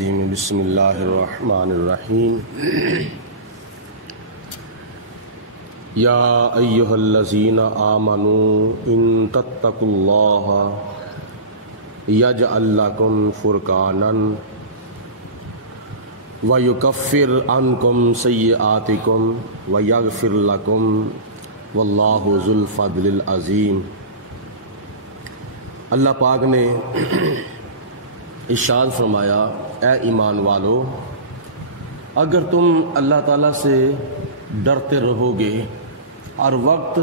الرجیم بسم اللہ الرحمن الرحیم یا ایہا الذین آمنوا ان تتقوا اللہ یجعل لکم فرقانا ویکفر عنکم سیئاتکم ویغفر لکم واللہ ذو الفضل العظیم۔ اللہ پاک نے ارشاد فرمایا، اے ایمان والو، اگر تم اللہ تعالیٰ سے ڈرتے رہو گے ہر وقت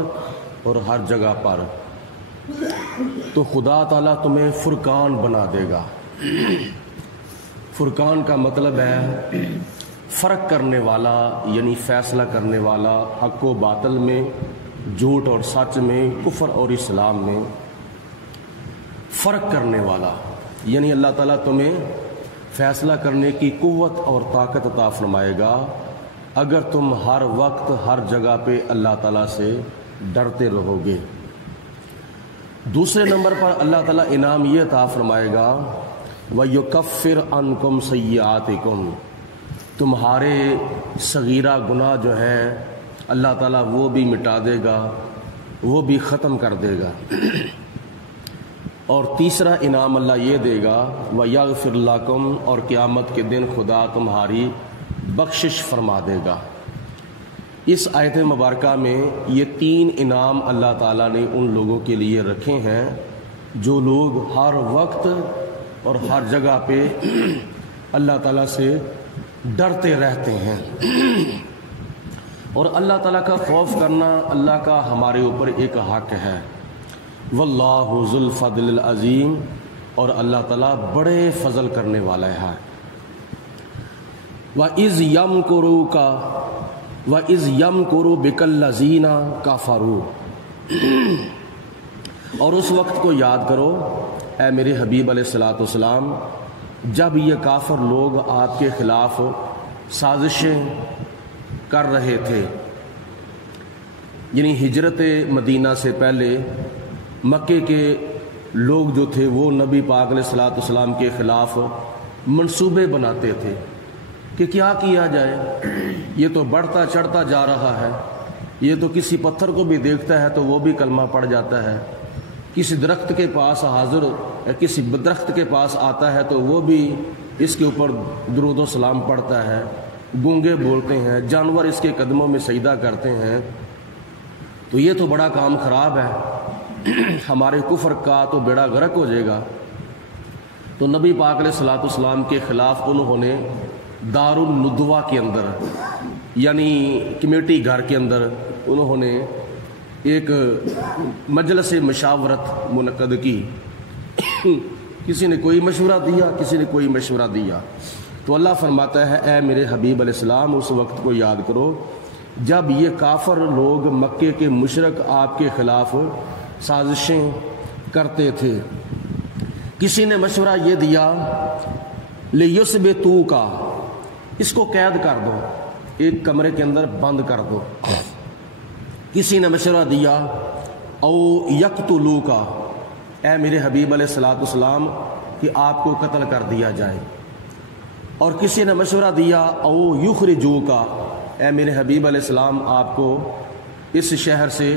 اور ہر جگہ پر تو خدا تعالیٰ تمہیں فرقان بنا دے گا۔ فرقان کا مطلب ہے فرق کرنے والا، یعنی فیصلہ کرنے والا، حق و باطل میں، جھوٹ اور سچ میں، کفر اور اسلام میں فرق کرنے والا، یعنی اللہ تعالیٰ تمہیں فیصلہ کرنے کی قوت اور طاقت عطا فرمائے گا اگر تم ہر وقت ہر جگہ پہ اللہ تعالیٰ سے ڈرتے رہو گے۔ دوسرے نمبر پر اللہ تعالیٰ انعام یہ عطا فرمائے گا وَيُكَفِّرْ عَنْكُمْ سَيِّئَاتِكُمْ، تمہارے صغیرہ گناہ جو ہیں اللہ تعالیٰ وہ بھی مٹا دے گا، وہ بھی ختم کر دے گا۔ اور تیسرا انعام اللہ یہ دے گا وَيَغْفِرْ لَكُمْ، اور قیامت کے دن خدا تمہاری بخشش فرما دے گا۔ اس آیت مبارکہ میں یہ تین انعام اللہ تعالیٰ نے ان لوگوں کے لیے رکھے ہیں جو لوگ ہر وقت اور ہر جگہ پہ اللہ تعالیٰ سے ڈرتے رہتے ہیں۔ اور اللہ تعالیٰ کا خوف کرنا اللہ کا ہمارے اوپر ایک حق ہے۔ واللہ ذو الفضل العظیم، اور اللہ تعالیٰ بڑے فضل کرنے والا ہے۔ وَإِذْ يَمْكُرُ بِكَ الَّذِينَ كَفَرُوا، اور اس وقت کو یاد کرو اے میرے حبیب علیہ الصلوۃ والسلام جب یہ کافر لوگ آپ کے خلاف سازشیں کر رہے تھے، یعنی ہجرت مدینہ سے پہلے مکے کے لوگ جو تھے وہ نبی پاک علیہ الصلوۃ والسلام کے خلاف منصوبے بناتے تھے کہ کیا کیا جائے، یہ تو بڑھتا چڑھتا جا رہا ہے، یہ تو کسی پتھر کو بھی دیکھتا ہے تو وہ بھی کلمہ پڑھ جاتا ہے، کسی درخت کے پاس حاضر کسی درخت کے پاس آتا ہے تو وہ بھی اس کے اوپر درود و سلام پڑھتا ہے، گونگے بولتے ہیں، جانور اس کے قدموں میں سجدہ کرتے ہیں، تو یہ تو بڑا کام خراب ہے، ہمارے کفر کا تو بیڑا غرق ہو جائے گا۔ تو نبی پاک علیہ الصلوۃ والسلام کے خلاف انہوں نے دار الندوہ کے اندر، یعنی کمیٹی گھر کے اندر انہوں نے ایک مجلس مشاورت منعقد کی، کسی نے کوئی مشورہ دیا، کسی نے کوئی مشورہ دیا، تو اللہ فرماتا ہے اے میرے حبیب علیہ السلام اس وقت کو یاد کرو جب یہ کافر لوگ مکے کے مشرک آپ کے خلاف سازشیں کرتے تھے۔ کسی نے مشورہ یہ دیا لِيُثْبِتُوكَ، اس کو قید کر دو، ایک کمرے کے اندر بند کر دو۔ کسی نے مشورہ دیا او يَقْتُلُوكَ، اے میرے حبیب علیہ الصلوۃ والسلام کہ آپ کو قتل کر دیا جائے۔ اور کسی نے مشورہ دیا او يُخْرِجُوكَ، اے میرے حبیب علیہ السلام آپ کو اس شہر سے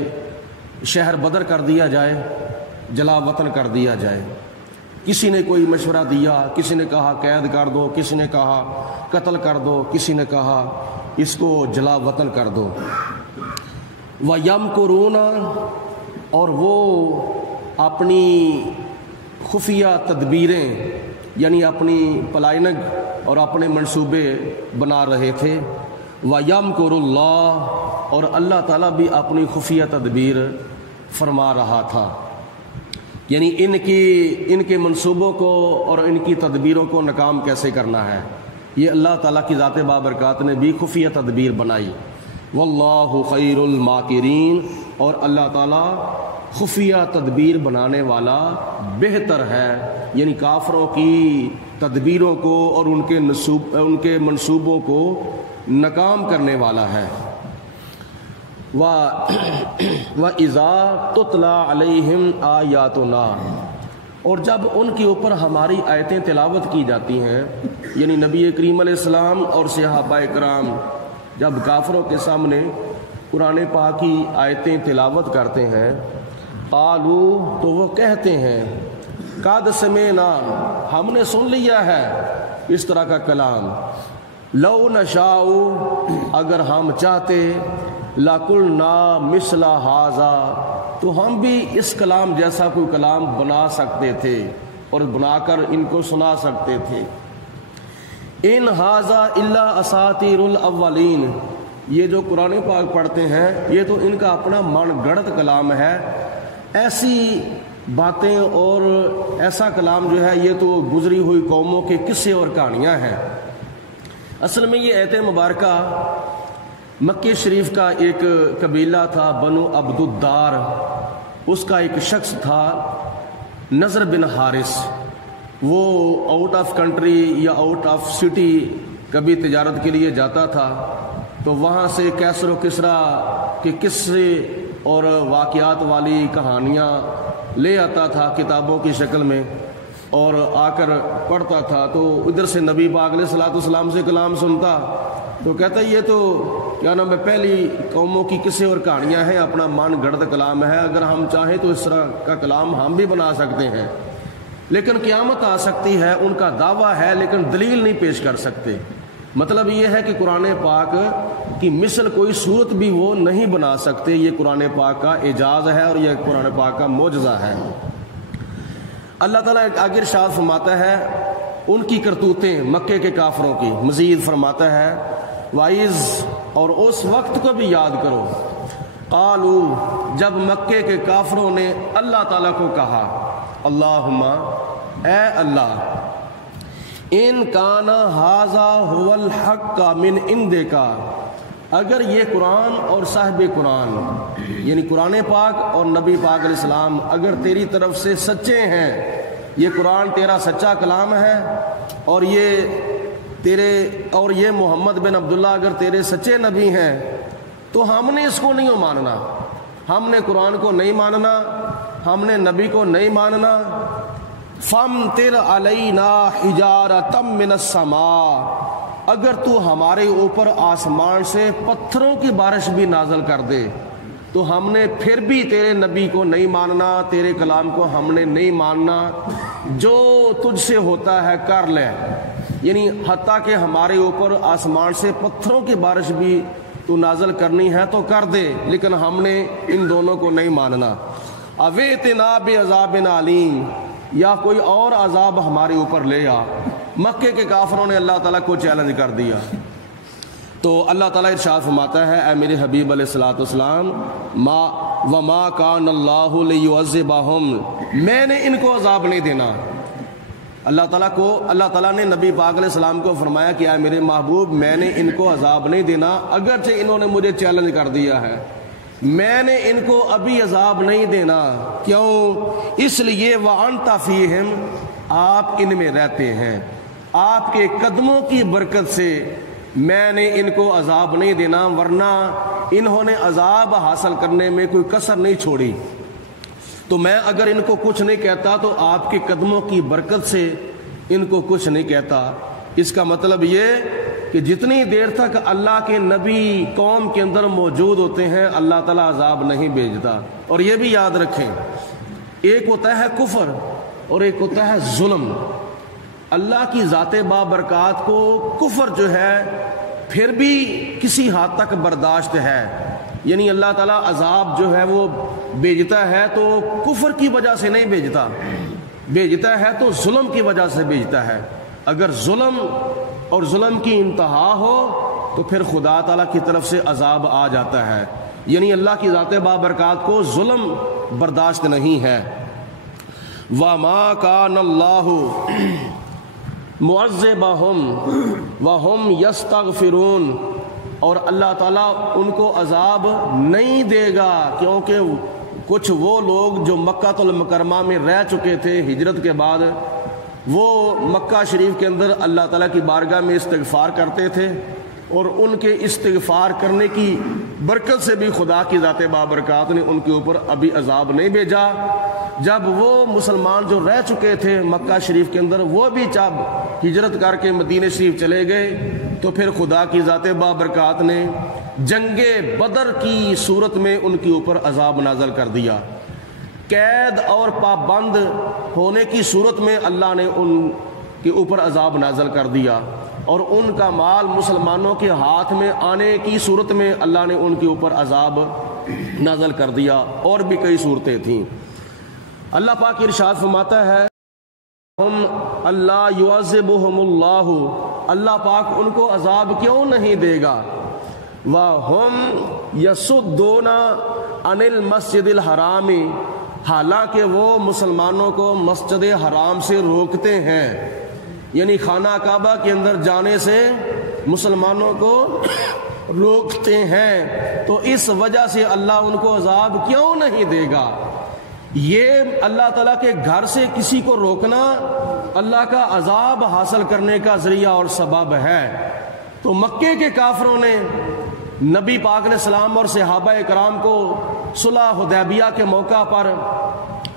شہر بدر کر دیا جائے، جلا وطن کر دیا جائے۔ کسی نے کوئی مشورہ دیا، کسی نے کہا قید کر دو، کسی نے کہا قتل کر دو، کسی نے کہا اس کو جلا وطن کر دو۔ وَيَمْكُرُونَ، اور وہ اپنی خفیہ تدبیریں، یعنی اپنی پلاننگ اور اپنے منصوبے بنا رہے تھے۔ وَيَمْكُرُ اللَّهُ، اور اللہ تعالیٰ بھی اپنی خفیہ تدبیر فرما رہا تھا، یعنی ان کے منصوبوں کو اور ان کی تدبیروں کو ناکام کیسے کرنا ہے، یہ اللہ تعالیٰ کی ذات بابرکات نے بھی خفیہ تدبیر بنائی۔ واللہ خیر الماکرین، اور اللہ تعالیٰ خفیہ تدبیر بنانے والا بہتر ہے، یعنی کافروں کی تدبیروں کو اور ان کے منصوبوں کو ناکام کرنے والا ہے۔ وَإِذَا تُتْلَى عَلَيْهِمْ آيَاتُنَا، اور جب ان کے اوپر ہماری آیتیں تلاوت کی جاتی ہیں، یعنی نبی کریم علیہ السلام اور صحابہ کرام جب کافروں کے سامنے قرآن پاک کی آیتیں تلاوت کرتے ہیں، قالو تو وہ کہتے ہیں قد سمعنا ہم نے سن لیا ہے اس طرح کا کلام، لو نشاء اگر ہم چاہتے لقلنا مثل ھذا تو ہم بھی اس کلام جیسا کوئی کلام بنا سکتے تھے اور بنا کر ان کو سنا سکتے تھے۔ ان ھذا الا اساطیر الاولین، یہ جو قرآن پاک پڑھتے ہیں یہ تو ان کا اپنا من گڑت کلام ہے، ایسی باتیں اور ایسا کلام جو ہے یہ تو گزری ہوئی قوموں کے قصے اور کہانیاں ہیں۔ اصل میں یہ آیت مبارکہ مکہ شریف کا ایک قبیلہ تھا بنو عبد الدار، اس کا ایک شخص تھا نضر بن حارث، وہ آؤٹ آف کنٹری یا آؤٹ آف سٹی کبھی تجارت کے لیے جاتا تھا تو وہاں سے کیسر و کسریٰ کے قصے اور واقعات والی کہانیاں لے آتا تھا کتابوں کی شکل میں اور آ کر پڑھتا تھا، تو ادھر سے نبی پاک علیہ الصلوۃ والسلام سے کلام سنتا تو کہتا یہ تو کیا نام ہے پہلی قوموں کی قصے اور کہانیاں ہیں، اپنا من گڑت کلام ہے، اگر ہم چاہیں تو اس طرح کا کلام ہم بھی بنا سکتے ہیں، لیکن قیامت آ سکتی ہے، ان کا دعویٰ ہے لیکن دلیل نہیں پیش کر سکتے۔ مطلب یہ ہے کہ قرآن پاک کی مثل کوئی صورت بھی وہ نہیں بنا سکتے، یہ قرآن پاک کا اعجاز ہے اور یہ قرآن پاک کا معجزہ ہے۔ اللہ تعالیٰ آگے ارشاد فرماتا ہے ان کی کرتوتیں مکے کے کافروں کی، مزید فرماتا ہے وائز اور اس وقت کو بھی یاد کرو، قالو جب مکے کے کافروں نے اللہ تعالیٰ کو کہا اللہم اے اللہ ان کان ھذا ھو الحق من عندک، اگر یہ قرآن اور صاحب قرآن یعنی قرآن پاک اور نبی پاک علیہ السلام اگر تیری طرف سے سچے ہیں، یہ قرآن تیرا سچا کلام ہے اور یہ محمد بن عبداللہ اگر تیرے سچے نبی ہیں تو ہم نے اس کو نہیں ماننا، ہم نے قرآن کو نہیں ماننا، ہم نے نبی کو نہیں ماننا۔ فامطر علینا حجارۃ من السماء، اگر تو ہمارے اوپر آسمان سے پتھروں کی بارش بھی نازل کر دے تو ہم نے پھر بھی تیرے نبی کو نہیں ماننا، تیرے کلام کو ہم نے نہیں ماننا، جو تجھ سے ہوتا ہے کر لے، یعنی حتیٰ کہ ہمارے اوپر آسمان سے پتھروں کی بارش بھی تو نازل کرنی ہے تو کر دے، لیکن ہم نے ان دونوں کو نہیں ماننا۔ اویتنا بعذاب علیم، یا کوئی اور عذاب ہمارے اوپر لے آ۔ مکے کے کافروں نے اللہ تعالیٰ کو چیلنج کر دیا تو اللہ تعالیٰ ارشاد فرماتا ہے اے میرے حبیب علیہ الصلوۃ والسلام وما کان اللہ لیعذبہم، میں نے ان کو عذاب نہیں دینا۔ اللہ تعالیٰ نے نبی پاک علیہ السلام کو فرمایا کہ اے میرے محبوب میں نے ان کو عذاب نہیں دینا، اگرچہ انہوں نے مجھے چیلنج کر دیا ہے، میں نے ان کو ابھی عذاب نہیں دینا۔ کیوں؟ اس لیے وَأَنْتَ فِيهِمْ، آپ ان میں رہتے ہیں، آپ کے قدموں کی برکت سے میں نے ان کو عذاب نہیں دینا، ورنہ انہوں نے عذاب حاصل کرنے میں کوئی کسر نہیں چھوڑی۔ تو میں اگر ان کو کچھ نہیں کہتا تو آپ کے قدموں کی برکت سے ان کو کچھ نہیں کہتا۔ اس کا مطلب یہ کہ جتنی دیر تک اللہ کے نبی قوم کے اندر موجود ہوتے ہیں اللہ تعالیٰ عذاب نہیں بھیجتا۔ اور یہ بھی یاد رکھیں ایک ہوتا ہے کفر اور ایک ہوتا ہے ظلم۔ اللہ کی ذات بابرکات کو کفر جو ہے پھر بھی کسی حد تک برداشت ہے، یعنی اللہ تعالیٰ عذاب جو ہے وہ بھیجتا ہے تو کفر کی وجہ سے نہیں بھیجتا ہے تو ظلم کی وجہ سے بھیجتا ہے۔ اگر ظلم اور ظلم کی انتہا ہو تو پھر خدا تعالیٰ کی طرف سے عذاب آ جاتا ہے، یعنی اللہ کی ذات بابرکات کو ظلم برداشت نہیں ہے۔ وَمَا كَانَ اللَّهُ مُعَذِّبَهُمْ وَهُمْ يَسْتَغْفِرُونَ، اور اللہ تعالیٰ ان کو عذاب نہیں دے گا کیونکہ کچھ وہ لوگ جو مکہ المکرمہ میں رہ چکے تھے ہجرت کے بعد، وہ مکہ شریف کے اندر اللہ تعالیٰ کی بارگاہ میں استغفار کرتے تھے اور ان کے استغفار کرنے کی برکت سے بھی خدا کی ذات بابرکات نے ان کے اوپر ابھی عذاب نہیں بھیجا۔ جب وہ مسلمان جو رہ چکے تھے مکہ شریف کے اندر وہ بھی جب ہجرت کر کے مدینہ شریف چلے گئے تو پھر خدا کی ذات بابرکات نے جنگ بدر کی صورت میں ان کے اوپر عذاب نازل کر دیا۔ قید اور پابند ہونے کی صورت میں اللہ نے ان کے اوپر عذاب نازل کر دیا، اور ان کا مال مسلمانوں کے ہاتھ میں آنے کی صورت میں اللہ نے ان کے اوپر عذاب نازل کر دیا، اور بھی کئی صورتیں تھیں۔ اللہ پاک ارشاد فرماتا ہے ہم اللہ یعذبہم اللہ، اللہ پاک ان کو عذاب کیوں نہیں دے گا، وَهُمْ يَصُدُّونَ عَنِ الْمَسْجِدِ الْحَرَامِ، حالانکہ وہ مسلمانوں کو مسجد حرام سے روکتے ہیں، یعنی خانہ کعبہ کے اندر جانے سے مسلمانوں کو روکتے ہیں، تو اس وجہ سے اللہ ان کو عذاب کیوں نہیں دے گا۔ یہ اللہ تعالیٰ کے گھر سے کسی کو روکنا اللہ کا عذاب حاصل کرنے کا ذریعہ اور سبب ہے۔ تو مکے کے کافروں نے نبی پاک علیہ السلام اور صحابہ کرام کو صلح حدیبیہ کے موقع پر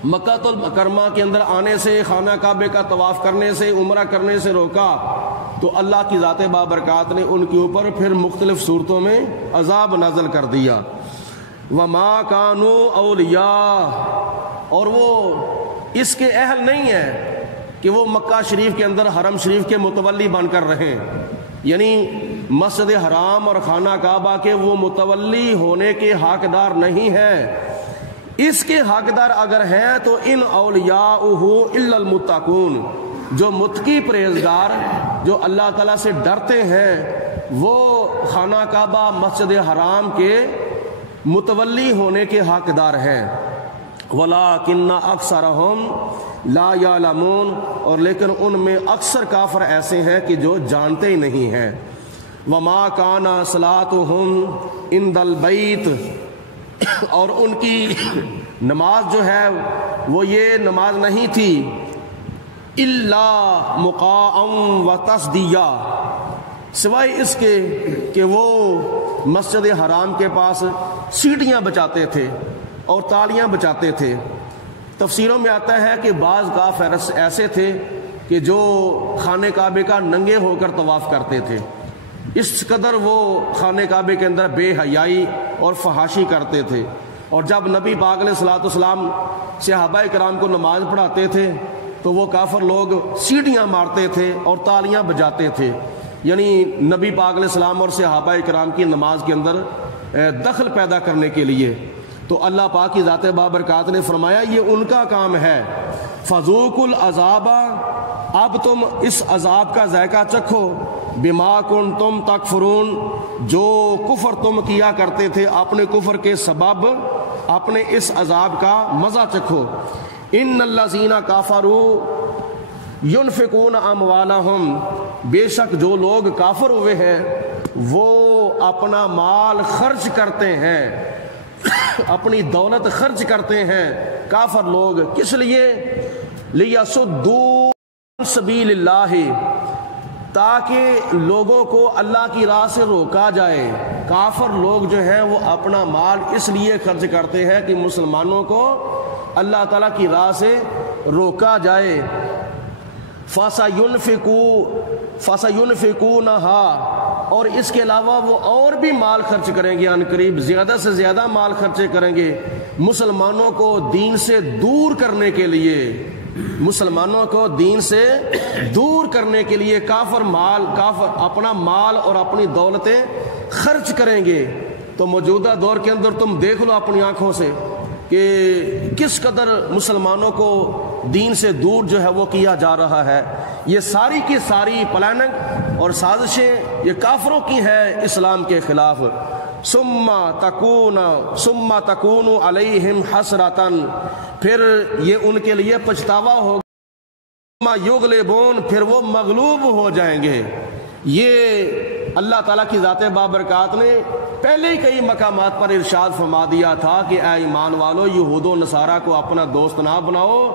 مکہ المکرمہ کے اندر آنے سے، خانہ کعبے کا طواف کرنے سے، عمرہ کرنے سے روکا، تو اللہ کی ذات بابرکات نے ان کے اوپر پھر مختلف صورتوں میں عذاب نازل کر دیا۔ وَمَا كَانُوا أَوْلِيَاءَ، اور وہ اس کے اہل نہیں ہیں کہ وہ مکہ شریف کے اندر حرم شریف کے متولی بن کر رہیں، یعنی مسجد حرام اور خانہ کعبہ کے وہ متولی ہونے کے حقدار نہیں ہیں۔ اس کے حقدار اگر ہیں تو ان اولیاءہ الا المتقون، جو متقی پرہیزگار جو اللہ تعالیٰ سے ڈرتے ہیں وہ خانہ کعبہ مسجد حرام کے متولی ہونے کے حقدار ہیں۔ وَلَٰكِنَّ أَكْثَرَهُمْ لَا يَعْلَمُونَ، اور لیکن ان میں اکثر کافر ایسے ہیں کہ جو جانتے ہی نہیں ہیں۔ وَمَا كَانَ صَلَاتُهُمْ عِندَ الْبَيْتِ، اور ان کی نماز جو ہے وہ یہ نماز نہیں تھی إِلَّا مُقَاءً وَتَصْدِيًّا، سوائے اس کے کہ وہ مسجد حرام کے پاس سیٹیاں بچاتے تھے اور تالیاں بچاتے تھے۔ تفسیروں میں آتا ہے کہ بعض کافر ایسے تھے کہ جو خانہ کعبے کا ننگے ہو کر طواف کرتے تھے، اس قدر وہ خانہ کعبے کے اندر بے حیائی اور فحاشی کرتے تھے، اور جب نبی پاک علیہ الصلوۃ والسلام صحابہ کرام کو نماز پڑھاتے تھے تو وہ کافر لوگ سیٹیاں مارتے تھے اور تالیاں بجاتے تھے، یعنی نبی پاک علیہ السلام اور صحابہ کرام کی نماز کے اندر دخل پیدا کرنے کے لیے۔ تو اللہ پاک کی ذات بابرکات نے فرمایا یہ ان کا کام ہے۔ فذوقوا العذاب، اب تم اس عذاب کا ذائقہ چکھو، بما کنتم تکفرون، جو کفر تم کیا کرتے تھے، اپنے کفر کے سبب اپنے اس عذاب کا مزہ چکھو۔ ان الذین کفروا ينفقون اموالهم، بے شک جو لوگ کافر ہوئے ہیں وہ اپنا مال خرچ کرتے ہیں، اپنی دولت خرچ کرتے ہیں کافر لوگ، کس لیے؟ لیصدوا عن سبیل اللہ، تاکہ لوگوں کو اللہ کی راہ سے روکا جائے۔ کافر لوگ جو ہیں وہ اپنا مال اس لیے خرچ کرتے ہیں کہ مسلمانوں کو اللہ تعالیٰ کی راہ سے روکا جائے۔ فَسَيُنْفِقُونَهَا، اور اس کے علاوہ وہ اور بھی مال خرچ کریں گے، ان قریب زیادہ سے زیادہ مال خرچے کریں گے مسلمانوں کو دین سے دور کرنے کے لیے، مسلمانوں کو دین سے دور کرنے کے لیے کافر اپنا مال اور اپنی دولتیں خرچ کریں گے۔ تو موجودہ دور کے اندر تم دیکھ لو اپنی آنکھوں سے کہ کس قدر مسلمانوں کو دین سے دور جو ہے وہ کیا جا رہا ہے۔ یہ ساری کی ساری پلاننگ اور سازشیں یہ کافروں کی ہیں اسلام کے خلاف۔ ثم تکون علیہم حسرتن، پھر یہ ان کے لیے پچھتاوا ہوگا، ثم یغلبون، پھر وہ مغلوب ہو جائیں گے۔ یہ اللہ تعالیٰ کی ذات بابرکات نے پہلے ہی کئی مقامات پر ارشاد فرما دیا تھا کہ اے ایمان والو، یہود و نصارہ کو اپنا دوست نہ بناؤ،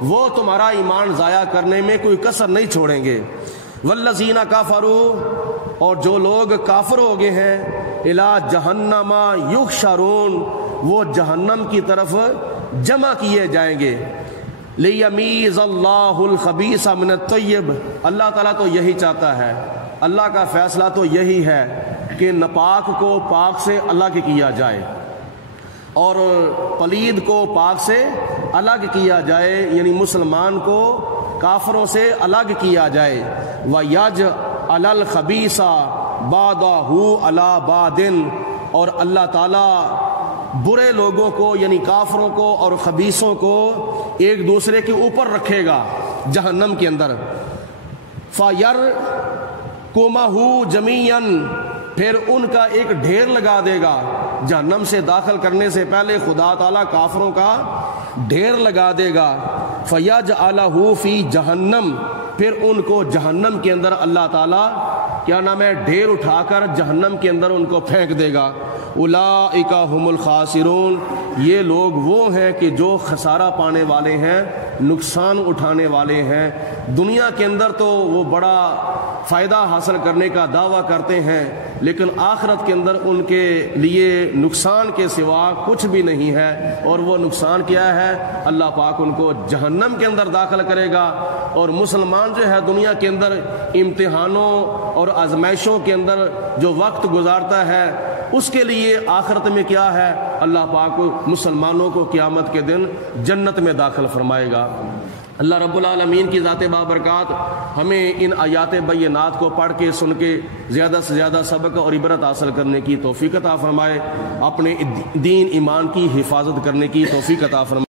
وہ تمہارا ایمان ضائع کرنے میں کوئی کسر نہیں چھوڑیں گے۔ والذین کفروا، اور جو لوگ کافر ہو گئے ہیں، الی جہنم یحشرون، وہ جہنم کی طرف جمع کیے جائیں گے۔ لیمیز اللہ الخبیث من الطیب، اللہ تعالیٰ تو یہی چاہتا ہے، اللہ کا فیصلہ تو یہی ہے کہ ناپاک کو پاک سے الگ کیا جائے اور پلید کو پاک سے الگ کیا جائے، یعنی مسلمان کو کافروں سے الگ کیا جائے۔ وَيَجْعَلَ الْخَبِيثَ بَعْضَهُ عَلَى بَعْضٍ، اور اللہ تعالیٰ برے لوگوں کو یعنی کافروں کو اور خبیثوں کو ایک دوسرے کے اوپر رکھے گا جہنم کے اندر۔ فَيَرْكُمَهُ جَمِيعًا، پھر ان کا ایک ڈھیر لگا دے گا۔ جہنم سے داخل کرنے سے پہلے خدا تعالیٰ کافروں کا ڈھیر لگا دے گا۔ فَيَجْعَلَهُ فِي جَهَنَّمَ، پھر ان کو جہنم کے اندر اللہ تعالیٰ کیا نام ہے ڈھیر اٹھا کر جہنم کے اندر ان کو پھینک دے گا۔ اولئک هم الخاسرون، یہ لوگ وہ ہیں کہ جو خسارہ پانے والے ہیں، نقصان اٹھانے والے ہیں۔ دنیا کے اندر تو وہ بڑا فائدہ حاصل کرنے کا دعویٰ کرتے ہیں، لیکن آخرت کے اندر ان کے لیے نقصان کے سوا کچھ بھی نہیں ہے، اور وہ نقصان کیا ہے؟ اللہ پاک ان کو جہنم کے اندر داخل کرے گا۔ اور مسلمان جو ہے دنیا کے اندر امتحانوں اور آزمائشوں کے اندر جو وقت گزارتا ہے، اس کے لیے آخرت میں کیا ہے؟ اللہ پاک مسلمانوں کو قیامت کے دن جنت میں داخل فرمائے گا۔ اللہ رب العالمین کی ذات بابرکات ہمیں ان آیات بینات کو پڑھ کے سن کے زیادہ سے زیادہ سبق اور عبرت حاصل کرنے کی توفیق عطا فرمائے، اپنے دین ایمان کی حفاظت کرنے کی توفیق عطا فرمائے۔